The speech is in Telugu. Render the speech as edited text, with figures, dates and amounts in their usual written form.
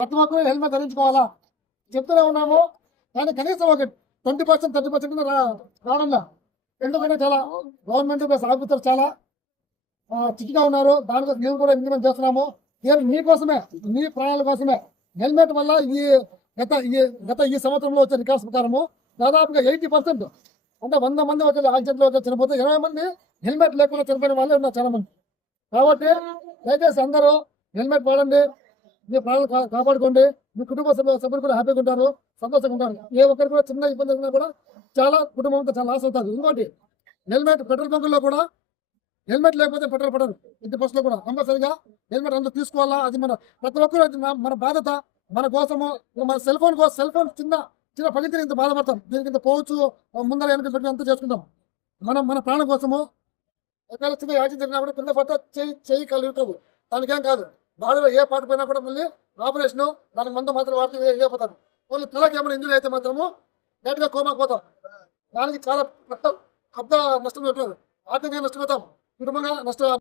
ప్రతి ఒక్కరు హెల్మెట్ ధరించుకోవాలా చెప్తూనే ఉన్నాము. కానీ కనీసం ఒక 20% 30% రావడంలా. ఎందుకంటే చాలా గవర్నమెంట్ ప్లస్ ఆఫీసర్ చాలా చిక్కిగా ఉన్నారు. దానికోసం మేము కూడా ఇంప్లిమెంట్ చేస్తున్నాము. మీకోసమే, మీ ప్రాణాల కోసమే. హెల్మెట్ వల్ల గత ఈ సంవత్సరంలో వచ్చే రికార్డ్స్ ప్రకారము దాదాపుగా 80% అంటే 100 మంది వచ్చే యాక్సిడెంట్లో వచ్చే చనిపోతే 20 మంది హెల్మెట్ లేకుండా చనిపోయిన వాళ్ళే ఉన్నారు చాలా మంది. కాబట్టి దయచేసి అందరూ హెల్మెట్ వాడండి, మీ ప్రాణాలు కాపాడుకోండి. మీ కుటుంబ సభ్యులు కూడా హ్యాపీగా ఉంటారు, సంతోషంగా ఉంటారు. ఏ ఒక్కరికి కూడా చిన్న ఇబ్బంది ఉన్నా కూడా చాలా కుటుంబంతో చాలా లాస్ అవుతుంది. ఇంకోటి హెల్మెట్ పెట్రోల్ బంకుల్లో కూడా హెల్మెట్ లేకపోతే పెట్రోల్ పడరు. ఇంటి బస్సులో కూడా కంపల్సరిగా హెల్మెట్ అందరూ తీసుకోవాలా. అది ప్రతి ఒక్కరు మన బాధ్యత. మన కోసము మన సెల్ ఫోన్ చిన్న పగితే ఇంత బాధపడతాం. దీనికి ఇంత పోవచ్చు ముందర వెనక పెట్టి అంతా చేసుకుంటాం. మన ప్రాణం కోసము ఒకవేళ చిన్న యాక్సిడెంట్ జరిగినా కూడా కింద పట్ట చేయి కలుగుతుంది. దానికేం కాదు. బాడీలో ఏ పాట పోయినా కూడా మళ్ళీ ఆపరేషన్ దానికి మందు మాత్రం వాడితే వేయపోతారు. వాళ్ళు తలకి ఏమైనా ఇంజరీ అయితే మాత్రము నేరుగా కోమాకపోతాం. దానికి చాలా పెద్ద నష్టం అవుతుంది. ఆర్థికంగా నష్టపోతాం, కుటుంబంగా నష్టం.